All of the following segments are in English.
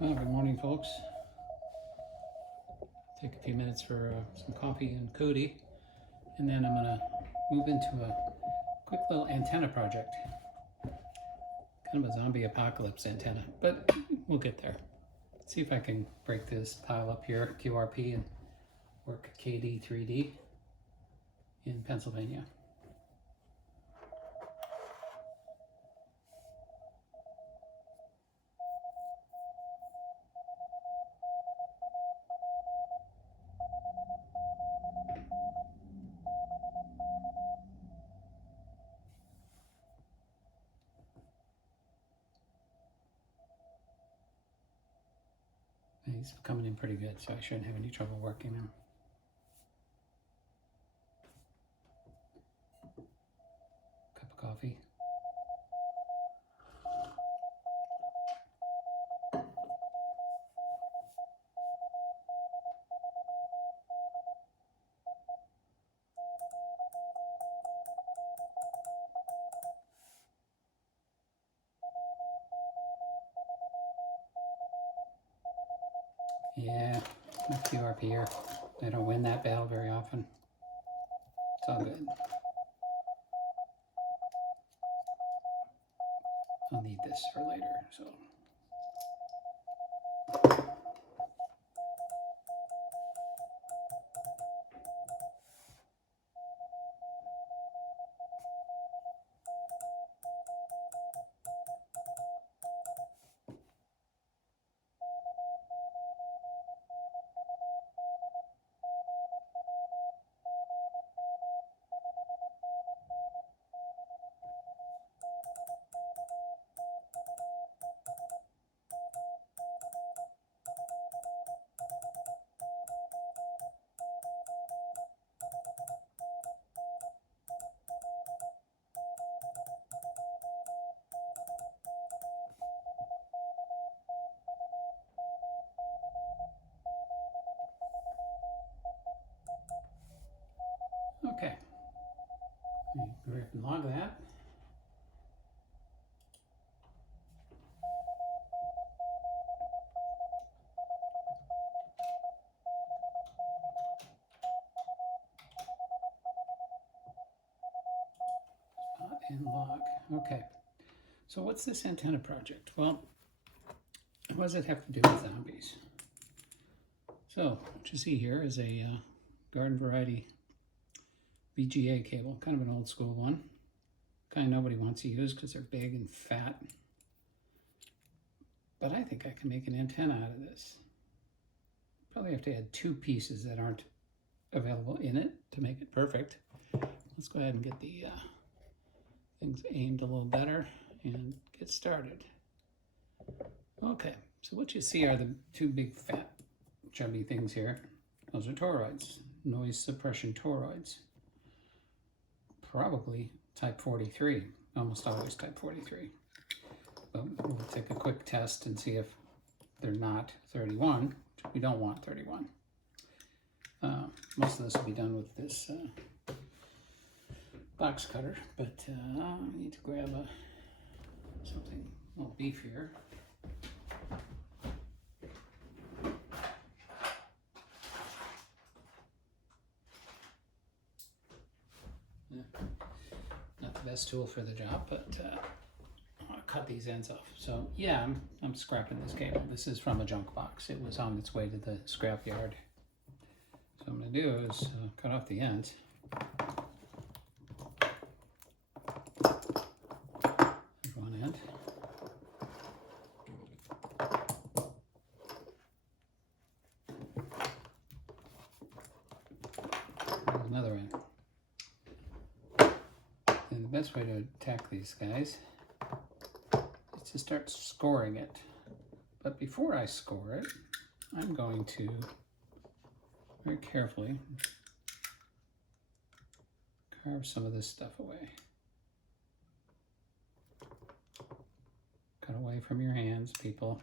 Well, good morning, folks. Take a few minutes for some coffee and Cootie, and then I'm gonna move into a quick little antenna project. Kind of a zombie apocalypse antenna, but we'll get there. See if I can break this pile up here, QRP, and work KD3D in Pennsylvania. He's coming in pretty good, so I shouldn't have any trouble working him. Cup of coffee. Yeah, my QRP here. I don't win that battle very often. It's all good. I'll need this for later, so. Okay, rip and log that. And log. Okay, so what's this antenna project? Well, what does it have to do with zombies? So what you see here is a garden variety VGA cable, kind of an old school one. Kind of nobody wants to use because they're big and fat. But I think I can make an antenna out of this. Probably have to add two pieces that aren't available in it to make it perfect. Let's go ahead and get the things aimed a little better and get started. Okay, so what you see are the two big fat chubby things here. Those are toroids, noise suppression toroids. Probably type 43, almost always type 43. But we'll take a quick test and see if they're not 31. We don't want 31. Most of this will be done with this box cutter, but I need to grab something a little beefier. Not the best tool for the job, but I'll cut these ends off. So yeah, I'm scrapping this cable. This is from a junk box. It was on its way to the scrap yard. So what I'm going to do is cut off the ends. There's one end. There's another end. And the best way to attack these guys is to start scoring it. But before I score it, I'm going to very carefully carve some of this stuff away. Cut away from your hands, people.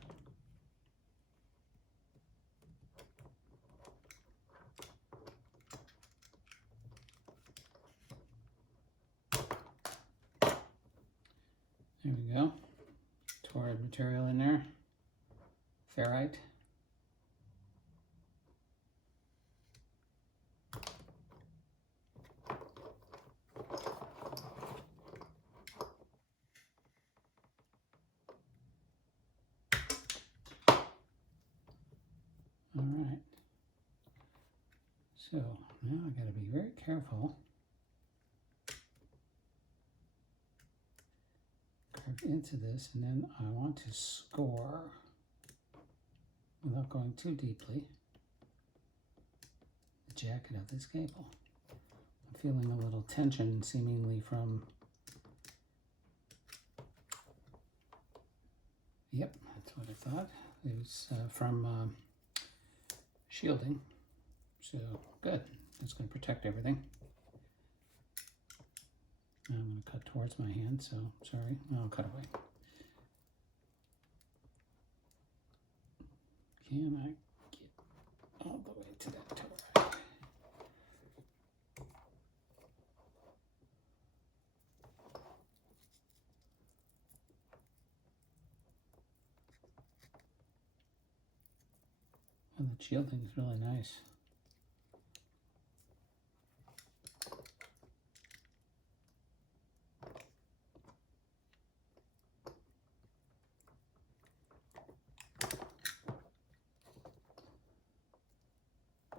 There we go. Toroid material in there. ferrite. All right. So now I got to be very careful. Curve into this, and then I want to score without going too deeply the jacket of this cable. I'm feeling a little tension seemingly from, yep, that's what I thought. It was from shielding. So good, that's going to protect everything. I'm going to cut towards my hand, so sorry, I'll cut away. Can I get all the way to that toe? Oh, the shielding is really nice.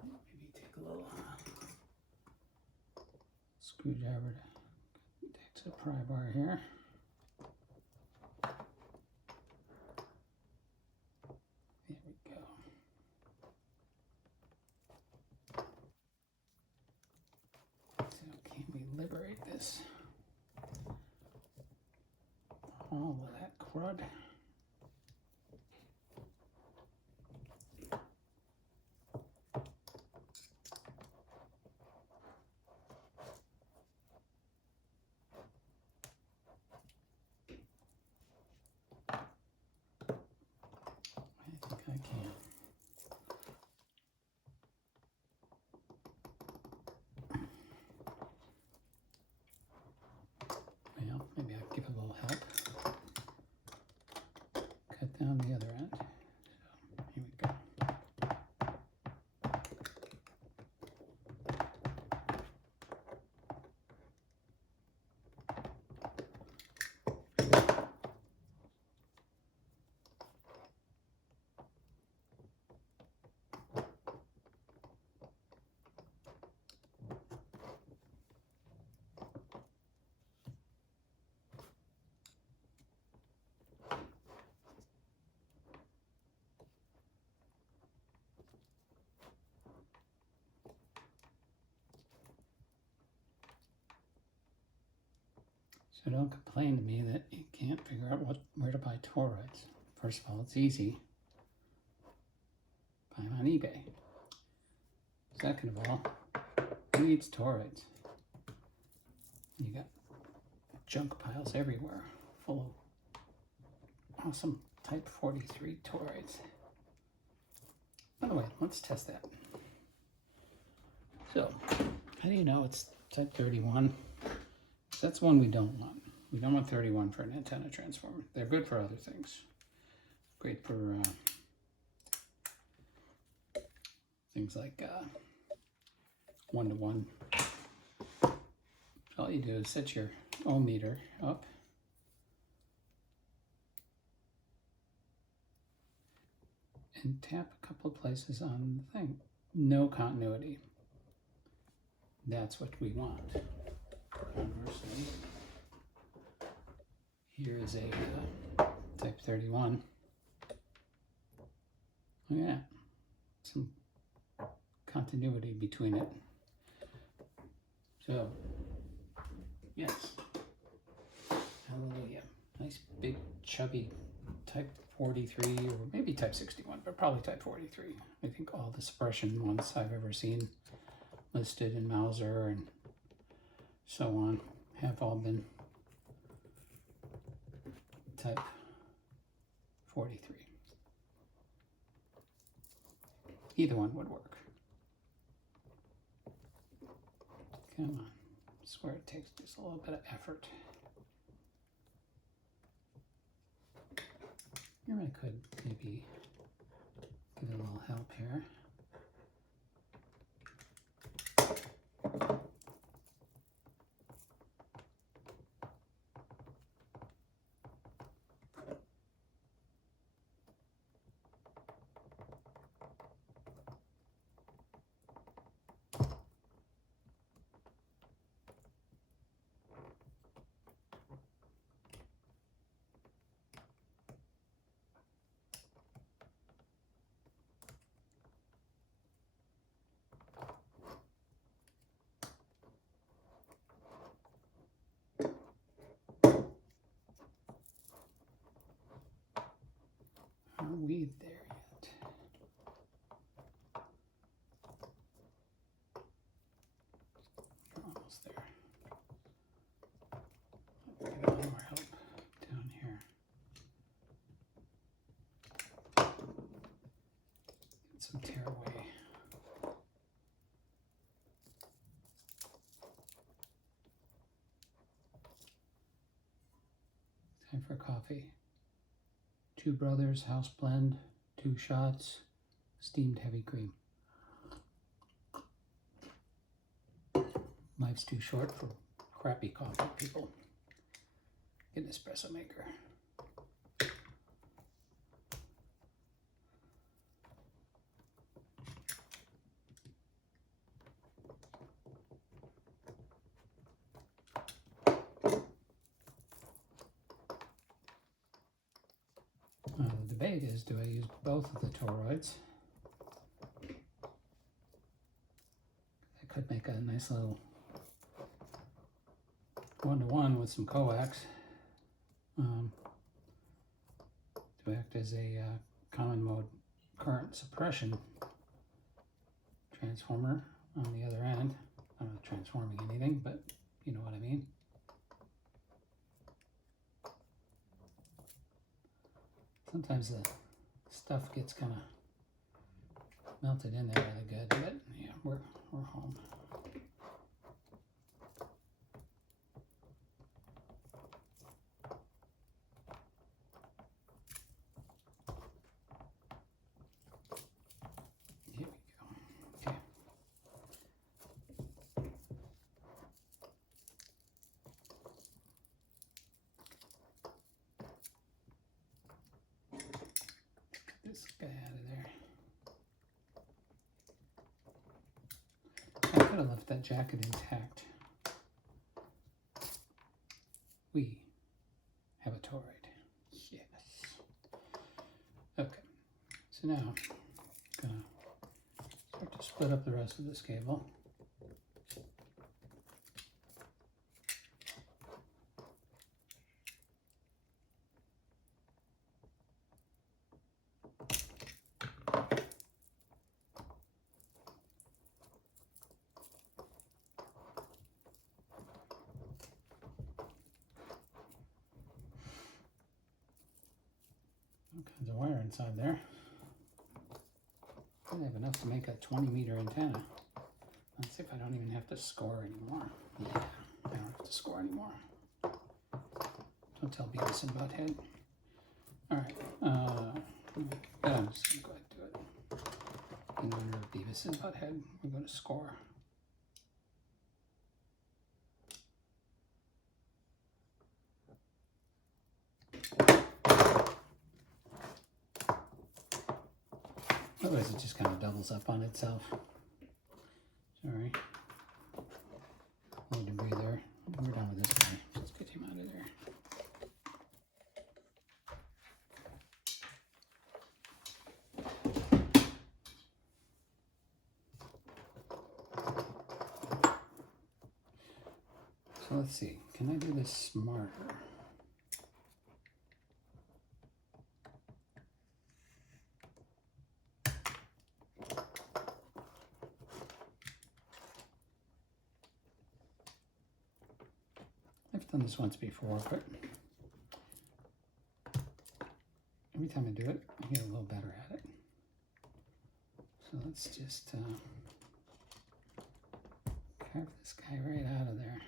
Maybe take a little screwdriver to take the pry bar here. There we go. So can we liberate this? All of that crud. I think I can. Well, maybe I'll give a little help. Cut down the other end. So here we go. So don't complain to me that you can't figure out where to buy toroids. First of all, it's easy. Buy them on eBay. Second of all, who needs toroids? You got junk piles everywhere full of awesome type 43 toroids. By the way, let's test that. So, how do you know it's type 31? That's one we don't want. We don't want 31 for an antenna transformer. They're good for other things. Great for things like one-to-one. All you do is set your ohm meter up. And tap a couple of places on the thing. No continuity. That's what we want. Conversely, here is a type 31. Oh yeah, some continuity between it. So, yes, hallelujah. Nice big chubby type 43, or maybe type 61, but probably type 43. I think all the suppression ones I've ever seen listed in Mauser and so on have all been type 43. Either one would work. Come on, I swear it takes just a little bit of effort. Here I could maybe Give it a little help here. Are we there yet? We're almost there. Give it a little more help down here. Get some tear away. Time for coffee. 2 Brothers House Blend, 2 shots, steamed heavy cream. Life's too short for crappy coffee, people. Get an espresso maker. The debate is, do I use both of the toroids? I could make a nice little one-to-one with some coax to act as a common mode current suppression transformer on the other end. I'm not transforming anything, but you know what I mean. Sometimes the stuff gets kind of melted in there really good, but yeah, we're home. Here we go. Okay. This guy out of there. I could have left that jacket intact. We have a toroid. Yes. Okay. So now I'm gonna start to split up the rest of this cable. All kinds of wire inside there. I have enough to make a 20-meter antenna. Let's see if I don't even have to score anymore. Yeah, I don't have to score anymore. Don't tell Beavis and Butthead. All right, I'm just gonna go ahead and do it. In honor of Beavis and Butthead, we're going to score. Otherwise, it just kind of doubles up on itself. Sorry. A little debris there. We're done with this guy. Let's get him out of there. So let's see. Can I do this smarter? I've done this once before, but every time I do it, I get a little better at it. So let's just carve this guy right out of there.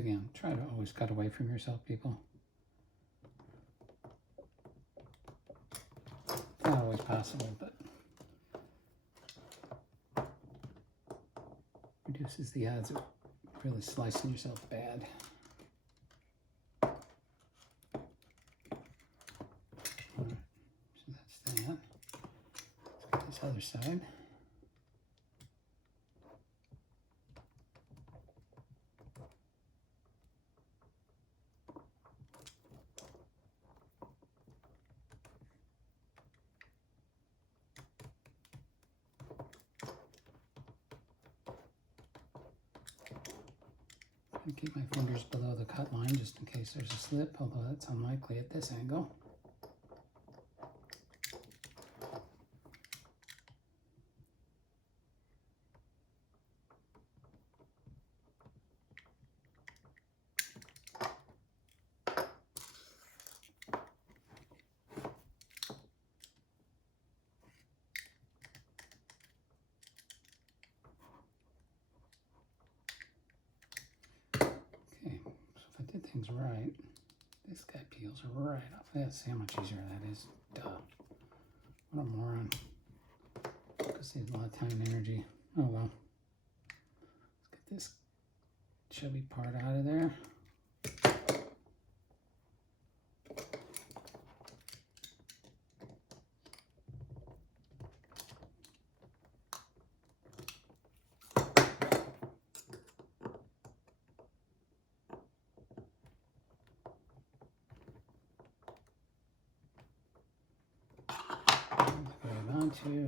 Again, try to always cut away from yourself, people. It's not always possible, but reduces the odds of really slicing yourself bad. Alright, so that's that. Let's get this other side. I keep my fingers below the cut line just in case there's a slip, although that's unlikely at this angle. Things right. This guy peels right off. That's how much easier that is. Duh. What a moron. Because saves a lot of time and energy. Oh well. Let's get this chubby part out of there. Onto there we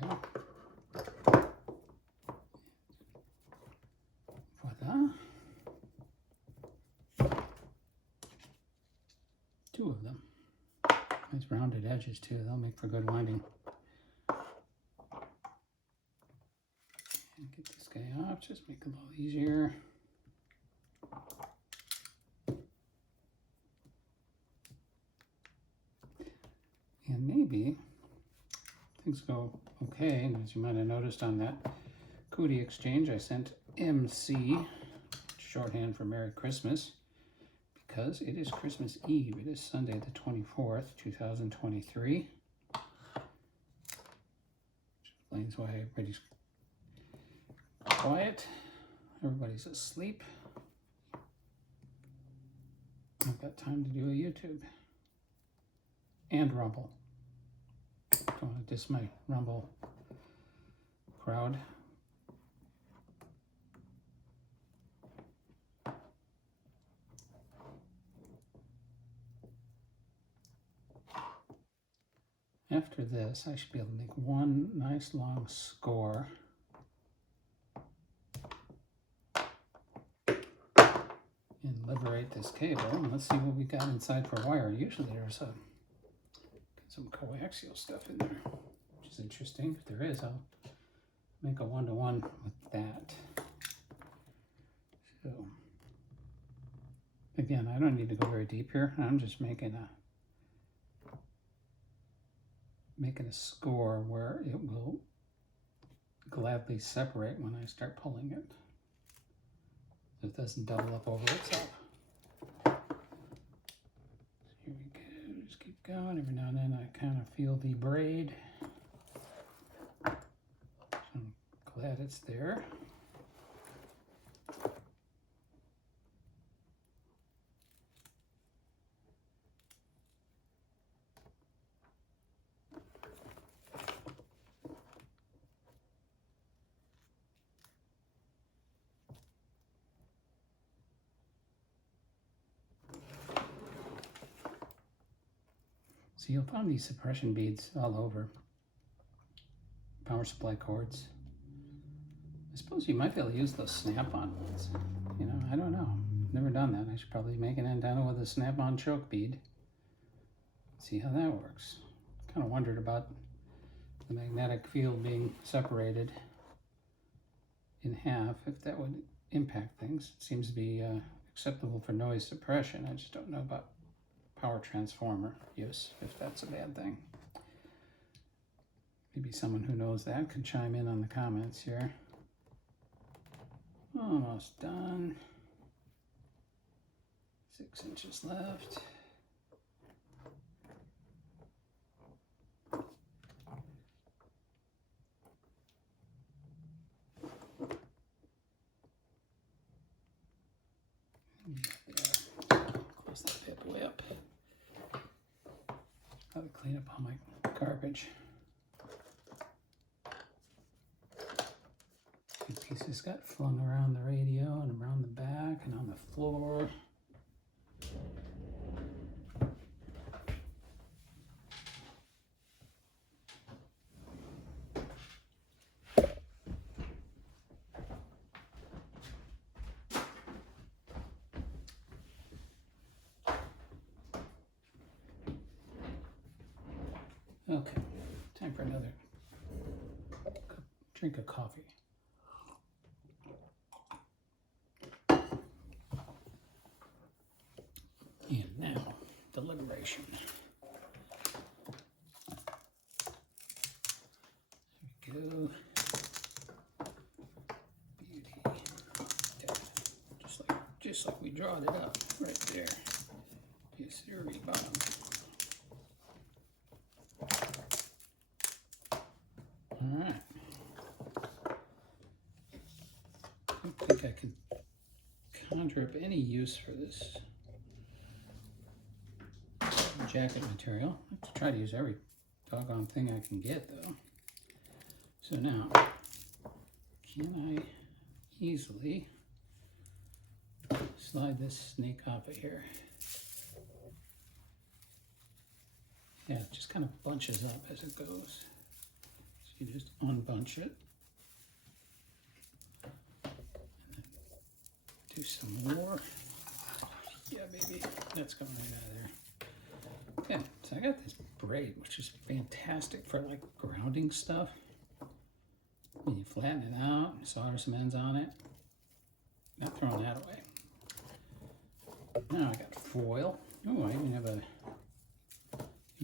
go. Two of them. Nice rounded edges too. They'll make for good winding. And get this guy off. Just make it a little easier. And maybe things go okay. And as you might have noticed on that Cootie exchange, I sent MC, shorthand for Merry Christmas, because it is Christmas Eve. It is Sunday the 24th, 2023. Which explains why everybody's quiet. Everybody's asleep. I've got time to do a YouTube. And Rumble. Don't want to diss my Rumble crowd. After this, I should be able to make one nice long score. And liberate this cable. And let's see what we got inside for wire. Usually there's some coaxial stuff in there, which is interesting. If there is, I'll make a one-to-one with that. So, again, I don't need to go very deep here. I'm just making a score where it will gladly separate when I start pulling it. So it doesn't double up over itself. So here we go, just keep going. Every now and then I kind of feel the braid. So I'm glad it's there. So you'll find these suppression beads all over power supply cords. I suppose you might be able to use those snap-on ones. You know, I don't know. Never done that. I should probably make an antenna with a snap-on choke bead. See how that works. Kind of wondered about the magnetic field being separated in half, if that would impact things. It seems to be acceptable for noise suppression. I just don't know about power transformer use, if that's a bad thing. Maybe someone who knows that can chime in on the comments here. Almost done. 6 inches left. Close that bad boy up. Probably clean up all my garbage. Pieces got flung around the radio and around the back and on the floor. Okay, time for another drink of coffee. And now, deliberation. There we go. Beauty. Yeah. Just like we drawed it up right there. Yes, there we bottom. All right. I don't think I can conjure up any use for this jacket material. I have to try to use every doggone thing I can get, though. So now, can I easily slide this snake off of here? Yeah, it just kind of bunches up as it goes. So you just unbunch it. And then do some more. Yeah, baby, that's going right out of there. Okay, so I got this braid, which is fantastic for like grounding stuff. And you flatten it out, solder some ends on it. Not throwing that away. Now I got foil. Oh, I even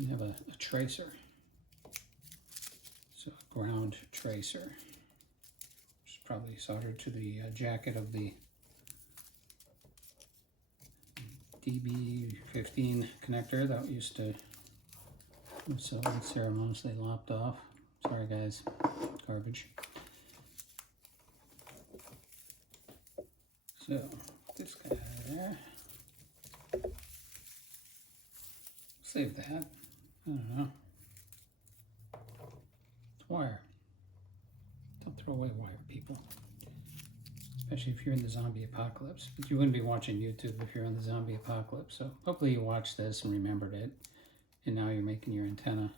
have a tracer. So a ground tracer, which is probably soldered to the jacket of the DB15 connector that used to so unceremoniously lopped off. Sorry guys, garbage. So this guy out of there. Save that. I don't know. It's wire. Don't throw away wire, people. Especially if you're in the zombie apocalypse. But you wouldn't be watching YouTube if you're in the zombie apocalypse. So hopefully you watched this and remembered it. And now you're making your antenna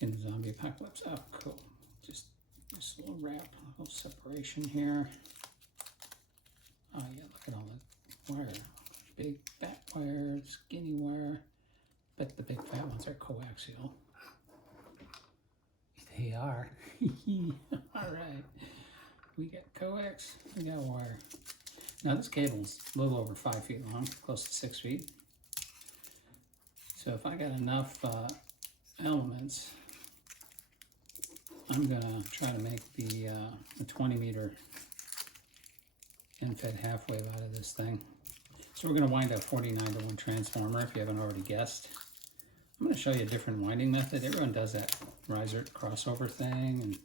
in the zombie apocalypse. Oh, cool. Just a little wrap, a little separation here. Oh yeah, look at all the wire. Big fat wire, skinny wire. Bet the big fat ones are coaxial. They are. All right. We got coax, we got wire. Now this cable's a little over 5 feet long, close to 6 feet. So if I got enough elements, I'm gonna try to make the 20 meter end-fed half wave out of this thing. So we're gonna wind up 49-to-1 transformer, if you haven't already guessed. I'm gonna show you a different winding method. Everyone does that riser crossover thing, and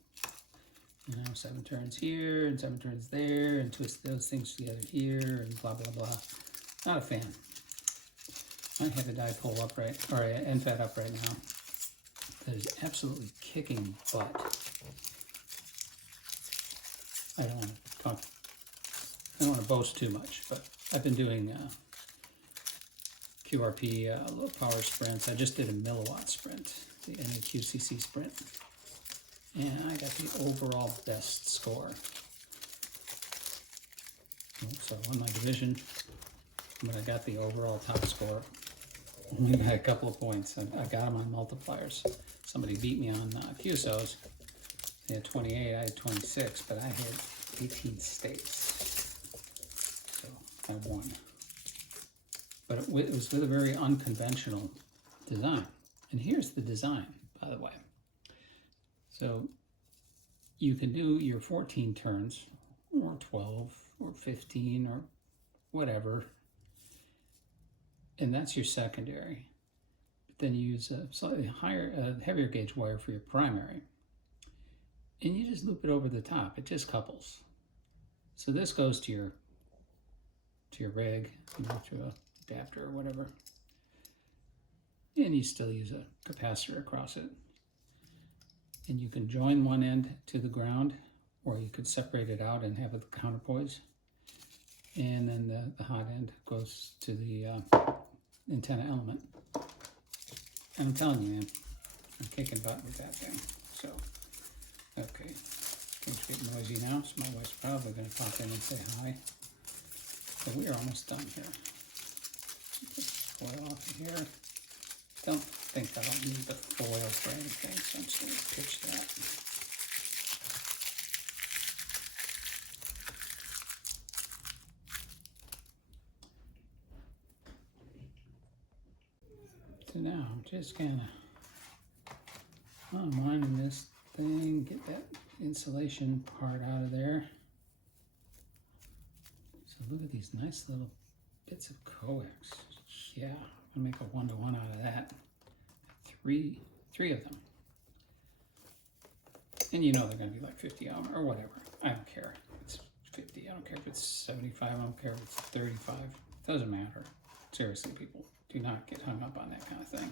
you know, 7 turns here and 7 turns there, and twist those things together here, and blah blah blah. Not a fan. I have a dipole upright, or an end-fed up right now, that is absolutely kicking butt. I don't want to boast too much, but I've been doing QRP low power sprints. I just did a milliwatt sprint, the NAQCC sprint, and I got the overall best score. So I won my division, but I got the overall top score. only got a couple of points. I got them on multipliers. Somebody beat me on QSOs. They had 28, I had 26, but I had 18 states. So I won. But it was with a very unconventional design. And here's the design, by the way. So you can do your 14 turns, or 12, or 15, or whatever. And that's your secondary. But then you use a slightly heavier gauge wire for your primary. And you just loop it over the top. It just couples. So this goes to your rig, to a adapter or whatever. And you still use a capacitor across it. And you can join one end to the ground, or you could separate it out and have it counterpoise. And then the hot end goes to the antenna element. And I'm telling you, man, I'm kicking butt with that thing. So, okay. Things get noisy now, so my wife's probably going to pop in and say hi. So we are almost done here. Put the foil off of here. Don't think I don't need the foil for anything, so I'm just going to pitch that. So now I'm just kind of unwinding this thing, get that insulation part out of there. So look at these nice little bits of coax. Yeah, I'm gonna make a 1-to-1 out of that. Three of them. And you know they're gonna be like 50 ohm or whatever. I don't care. It's 50, I don't care if it's 75, I don't care if it's 35. It doesn't matter. Seriously, people, do not get hung up on that kind of thing.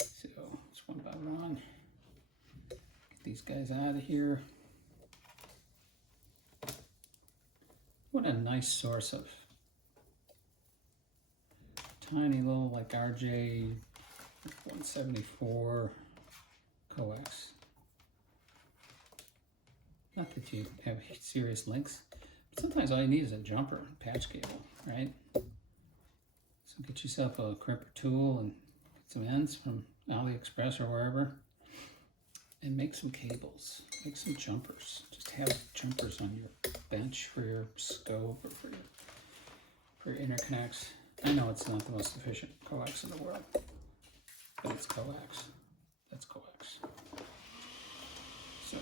So it's one by one. Get these guys out of here. What a nice source of tiny little like RJ 174 coax. Not that you have serious links, but sometimes all you need is a jumper patch cable, right? So get yourself a crimper tool and get some ends from AliExpress or wherever, and make some cables, make some jumpers. Just have jumpers on your bench for your scope or for your interconnects. I know it's not the most efficient coax in the world, but it's coax. That's coax. So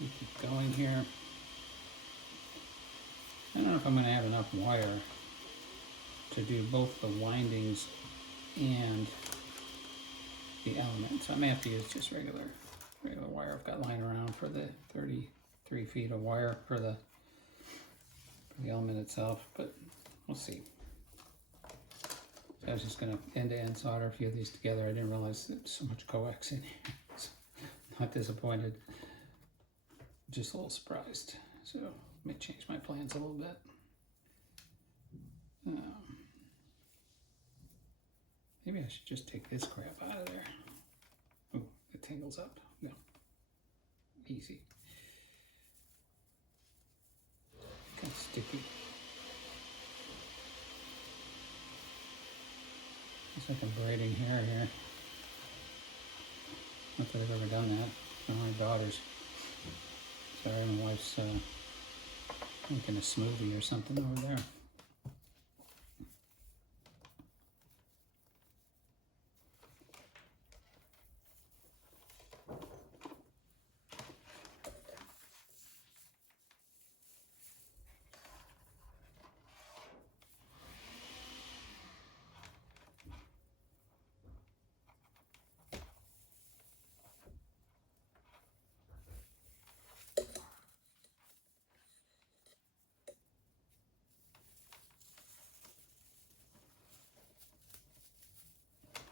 we keep going here. I don't know if I'm going to have enough wire to do both the windings and the element. So I may have to use just regular wire I've got lying around for the 33 feet of wire for the element itself, but we'll see. So I was just going to end-to-end solder a few of these together. I didn't realize there's so much coax in here. So not disappointed, just a little surprised. So may change my plans a little bit. Maybe I should just take this crap out of there. Oh, it tangles up. No. Easy. Kind of sticky. Looks like I'm braiding hair here. Not that I've ever done that. It's not my daughter's. Sorry, my wife's making a smoothie or something over there.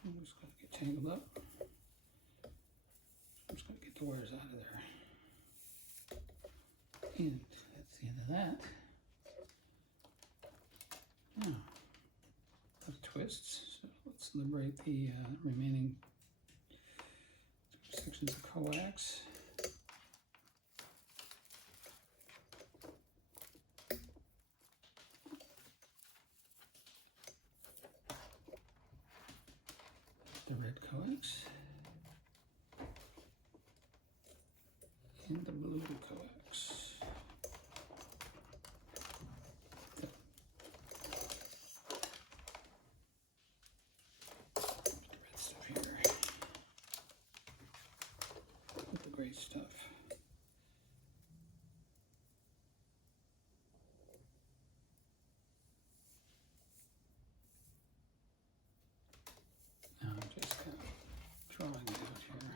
I'm just going to get tangled up. I'm just going to get the wires out of there. And that's the end of that. Now, the twists. So let's liberate the remaining sections of coax. the red coax and the blue coax. Great stuff. Now I'm just kind of drawing it out here.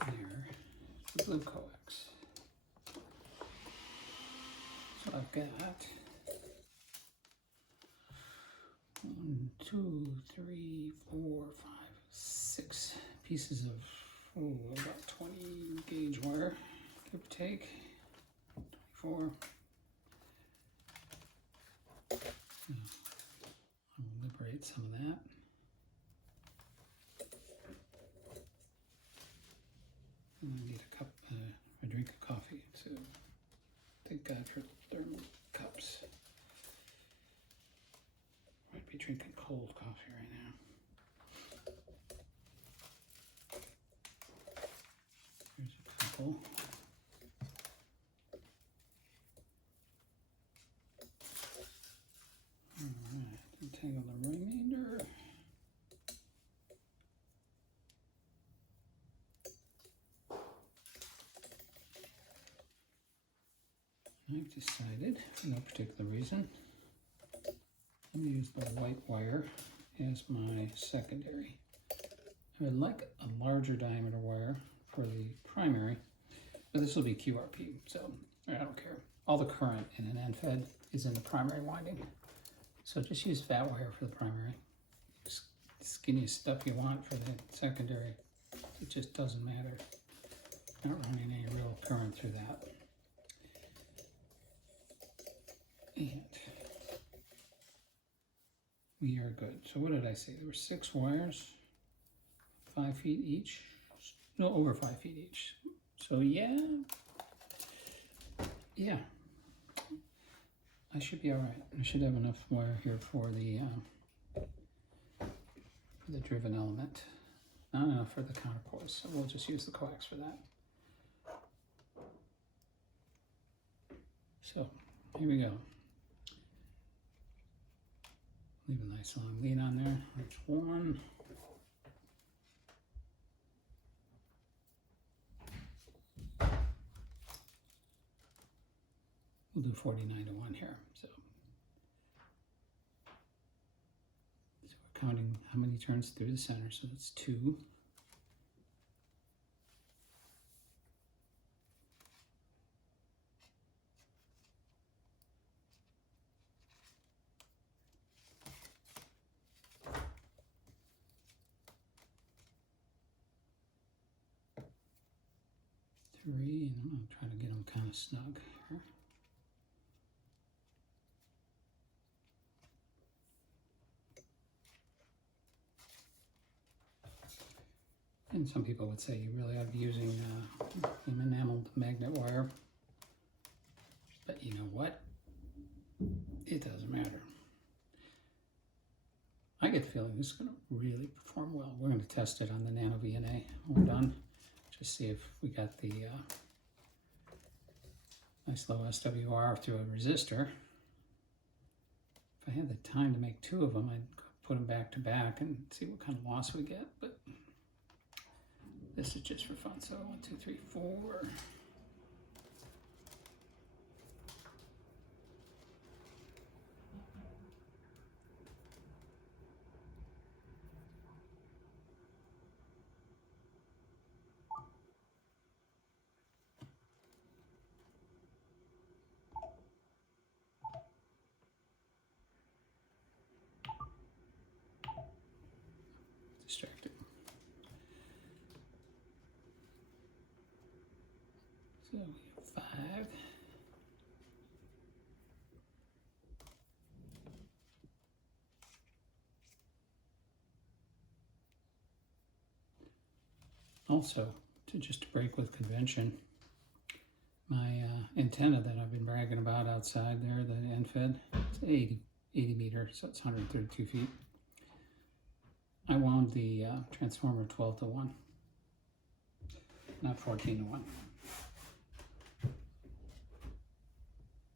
There, the blue coax. So I've got 1, 2, 3, 4, 5, 6 pieces of about 20 gauge wire, give or take. 24. I'll liberate some of that. And I need a drink of coffee, so thank God for thermal cups. Might be drinking cold coffee right now. Here's a couple. Alright, untangle the remainder. I've decided, for no particular reason, I'm going to use the white wire as my secondary. I would like a larger diameter wire for the primary, but this will be QRP, so I don't care. All the current in an end fed is in the primary winding, so just use fat wire for the primary. Skinny stuff you want for the secondary, it just doesn't matter. Not running any real current through that. And we are good. So what did I say? There were 6 wires, 5 feet each. No, over 5 feet each. So yeah, I should be all right. I should have enough wire here for the driven element. Not enough for the counterpoise, so we'll just use the coax for that. So here we go. Leave a nice long lead on there. There's 1. We'll do 49 to 1 here. So we're counting how many turns through the center. So that's 2. And I'm going to try to get them kind of snug here. And some people would say you really ought to be using an enameled magnet wire. But you know what? It doesn't matter. I get the feeling this is going to really perform well. We're going to test it on the Nano VNA when we're done. Just see if we got the nice low SWR through a resistor. If I had the time to make 2 of them, I'd put them back to back and see what kind of loss we get. But this is just for fun. So 1, 2, 3, 4. Distracted. So we have 5. Also, to just break with convention, my antenna that I've been bragging about outside there, the end fed. It's 80 meter, so it's 132 feet. I wound the transformer 12 to 1, not 14 to 1.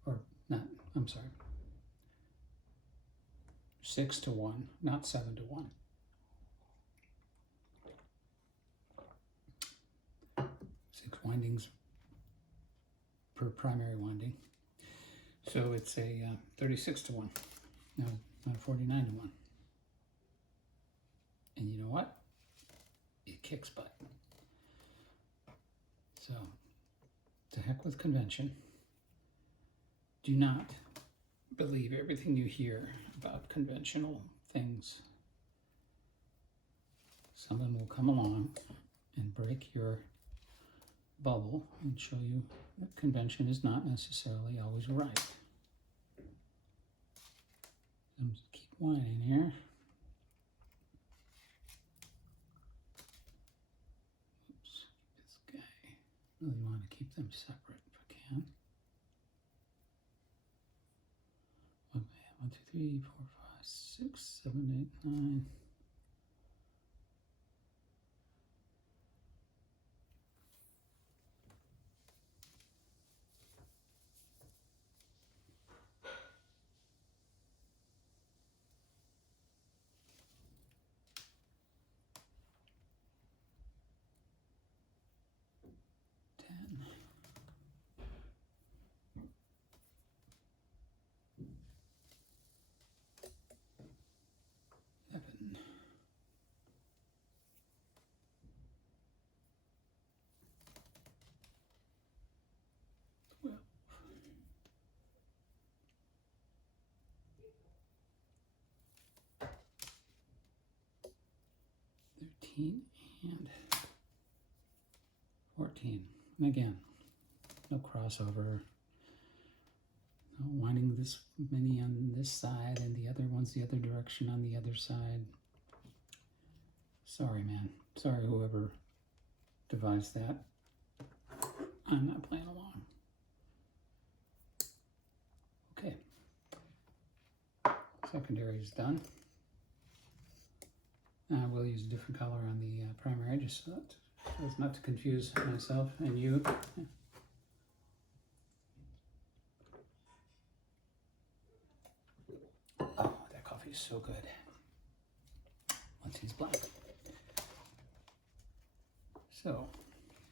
Or not, I'm sorry. 6 to 1, not 7 to 1. 6 windings per primary winding. So it's a 36 to 1, no, not 49 to 1. And you know what? It kicks butt. So, to heck with convention. Do not believe everything you hear about conventional things. Someone will come along and break your bubble and show you that convention is not necessarily always right. I'm just keep whining here. Oops, this guy. Really want to keep them separate if I can. 1, 2, 3, 4, 5, 6, 7, 8, 9. And 14. And again, no crossover. No winding this many on this side and the other one's the other direction on the other side. Sorry, man. Sorry, whoever devised that. I'm not playing along. Okay. Secondary is done. I will use a different color on the primary just so as not to confuse myself and you. Oh, that coffee is so good. Once he's black. So,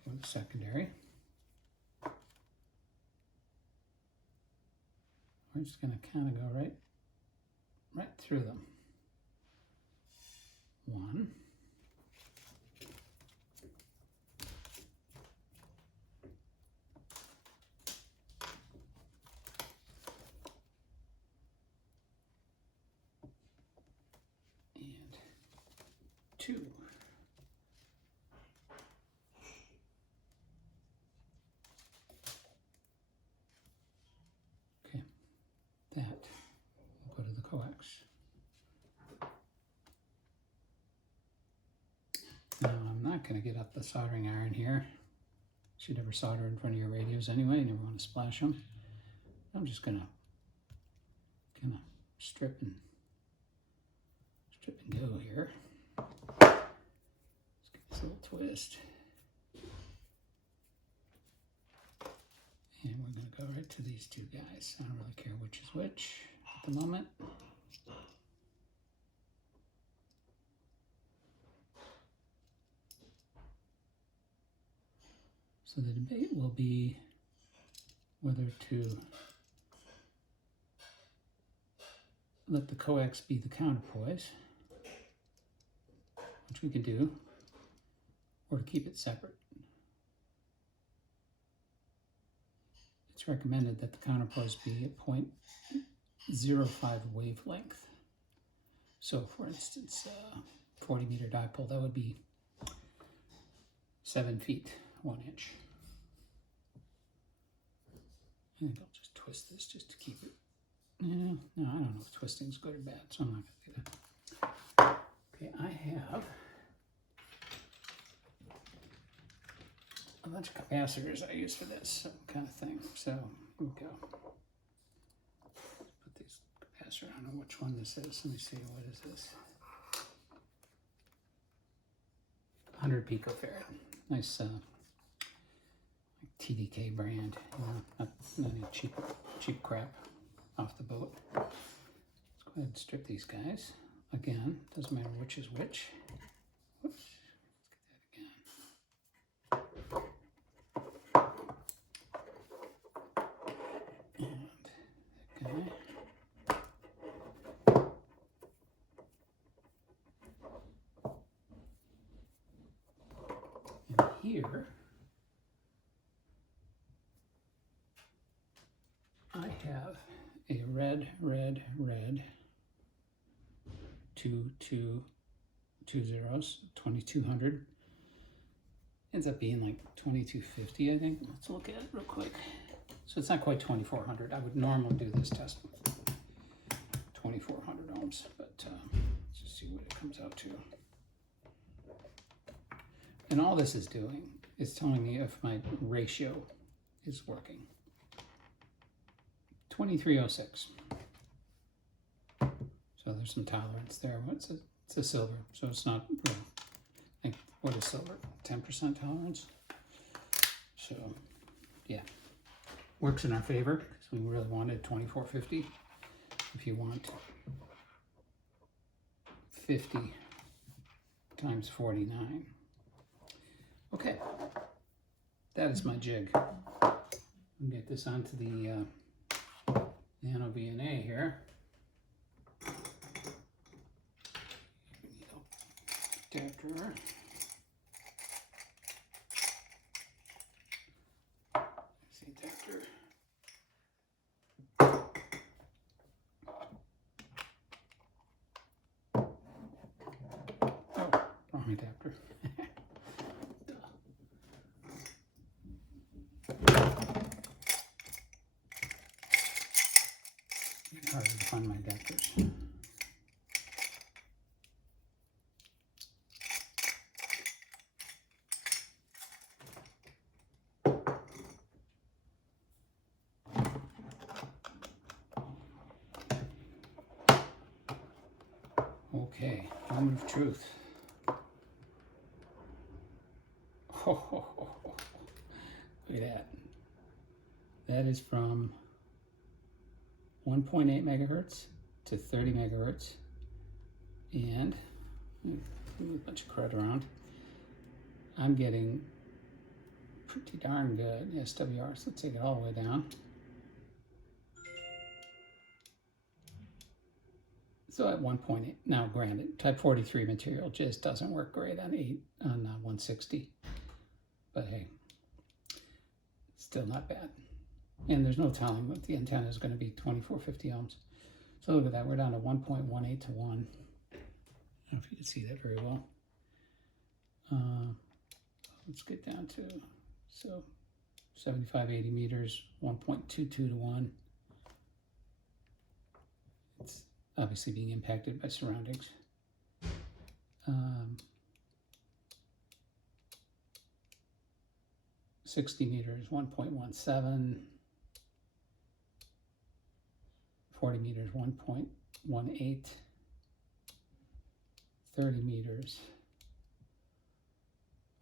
for the secondary, we're just going to kind of go right through them. 1, 2. Okay, that will go to the coax. Now I'm not going to get up the soldering iron here. Should never solder in front of your radios anyway. You never want to splash them. I'm just going to kind of strip and go here. Let's get this little twist. And we're going to go right to these two guys. I don't really care which is which at the moment. So the debate will be whether to let the coax be the counterpoise, which we can do, or to keep it separate. It's recommended that the counterpoise be at 0.05 wavelength. So for instance, 40 meter dipole, that would be 7 feet, 1 inch. I think I'll just twist this just to keep it. No, I don't know if twisting's good or bad, so I'm not going to do that. Okay, I have a bunch of capacitors I use for this kind of thing. So here we go. Put these capacitors. I don't know which one this is. Let me see. What is this? 100 picofarad. Nice TDK brand. You know, not any cheap crap off the boat. Let's go ahead and strip these guys. Again, doesn't matter which is which. Whoops. And here I have a red 2 zeros, 2200. Ends up being like 2250, I think. Let's look at it real quick. So it's not quite 2400. I would normally do this test with 2400 ohms, but let's just see what it comes out to. And all this is doing is telling me if my ratio is working. 2306. So there's some tolerance there. It's a silver, so it's not real. I think, what is silver? 10% tolerance. So yeah, works in our favor because we really wanted 2450. If you want 50 times 49. Okay, that is my jig. I'll get this onto the nano VNA here. Adapter. See adapter. Oh, wrong adapter. It's harder to find my adapters. Okay, moment of truth. Oh, look at that. That is from 1.8 megahertz to 30 megahertz. And move a bunch of crud around. I'm getting pretty darn good SWR. So let's take it all the way down. So at 1.8, now granted, type 43 material just doesn't work great on 160, but hey, still not bad. And there's no telling what the antenna is going to be, 2450 ohms. So look at that, we're down to 1.18 to 1. I don't know if you can see that very well. Let's get down to, so 75, 80 meters, 1.22 to 1. It's obviously being impacted by surroundings. 60 meters, 1.17. 40 meters, 1.18. 30 meters,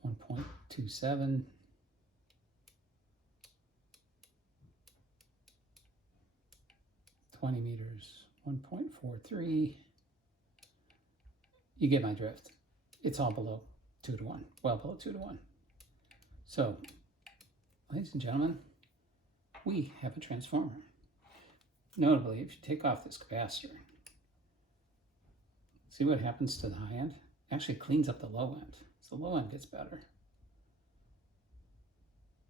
1.27. 20 meters, 1.43. You get my drift. It's all below 2 to 1, well below 2 to 1. So, ladies and gentlemen, we have a transformer. Notably, if you take off this capacitor, see what happens to the high end? Actually cleans up the low end. So the low end gets better.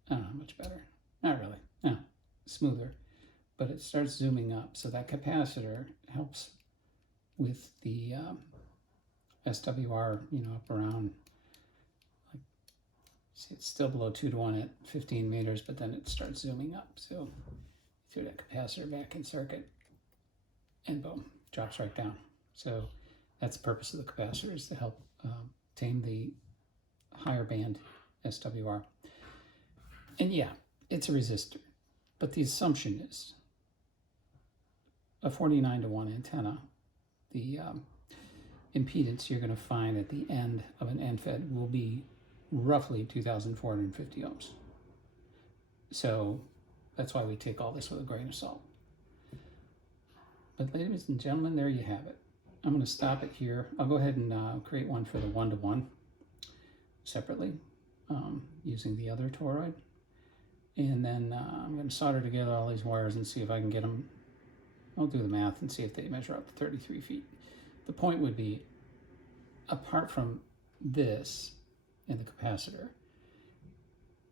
I don't know how much better. Not really. No, smoother. But it starts zooming up. So that capacitor helps with the SWR, up around, see, it's still below 2 to 1 at 15 meters, but then it starts zooming up. So throw that capacitor back in circuit, and boom, drops right down. So that's the purpose of the capacitor, is to help tame the higher band SWR. And yeah, it's a resistor, but the assumption is a 49-to-1 antenna, the impedance you're going to find at the end of an end fed will be roughly 2,450 ohms. So that's why we take all this with a grain of salt. But ladies and gentlemen, there you have it. I'm going to stop it here. I'll go ahead and create one for the 1-to-1 separately using the other toroid. And then I'm going to solder together all these wires and see if I can get them. I'll do the math and see if they measure up to 33 feet. The point would be, apart from this and the capacitor,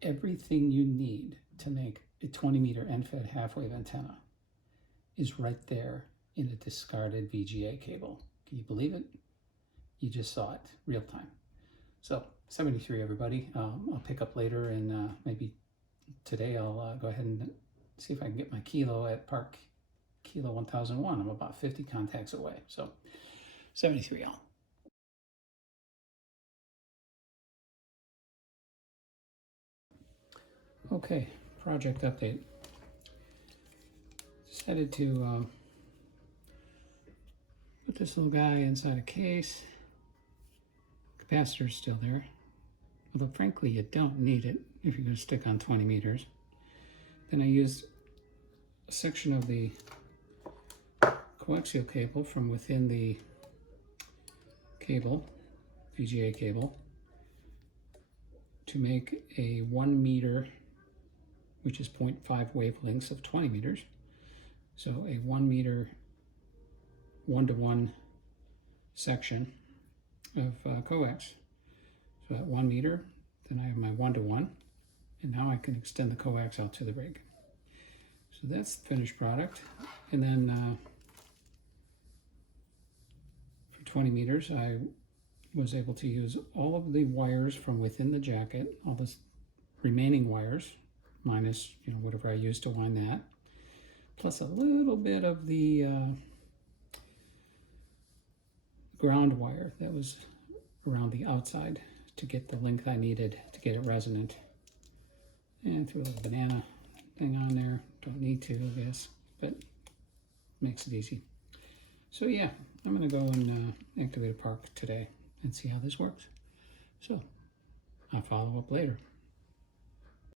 everything you need to make a 20-meter end-fed half-wave antenna is right there in a discarded VGA cable. Can you believe it? You just saw it, real time. So 73, everybody. I'll pick up later, and maybe today I'll go ahead and see if I can get my kilo at Park Kilo 1001. I'm about 50 contacts away. So 73 all. Okay, project update. Decided to put this little guy inside a case. Capacitor's still there, although frankly you don't need it if you're going to stick on 20 meters. Then I used a section of the coaxial cable from within the cable, VGA cable, to make a 1 meter, which is 0.5 wavelengths of 20 meters. So a 1 meter 1-to-1 section of coax. So at 1 meter, then I have my 1-to-1, and now I can extend the coax out to the rig. So that's the finished product. And then for 20 meters, I was able to use all of the wires from within the jacket, all the remaining wires, minus whatever I used to wind that, plus a little bit of the ground wire that was around the outside to get the length I needed to get it resonant. And threw a little banana thing on there. Don't need to, I guess, but makes it easy. So yeah, I'm going to go and activate a park today and see how this works. So I'll follow up later.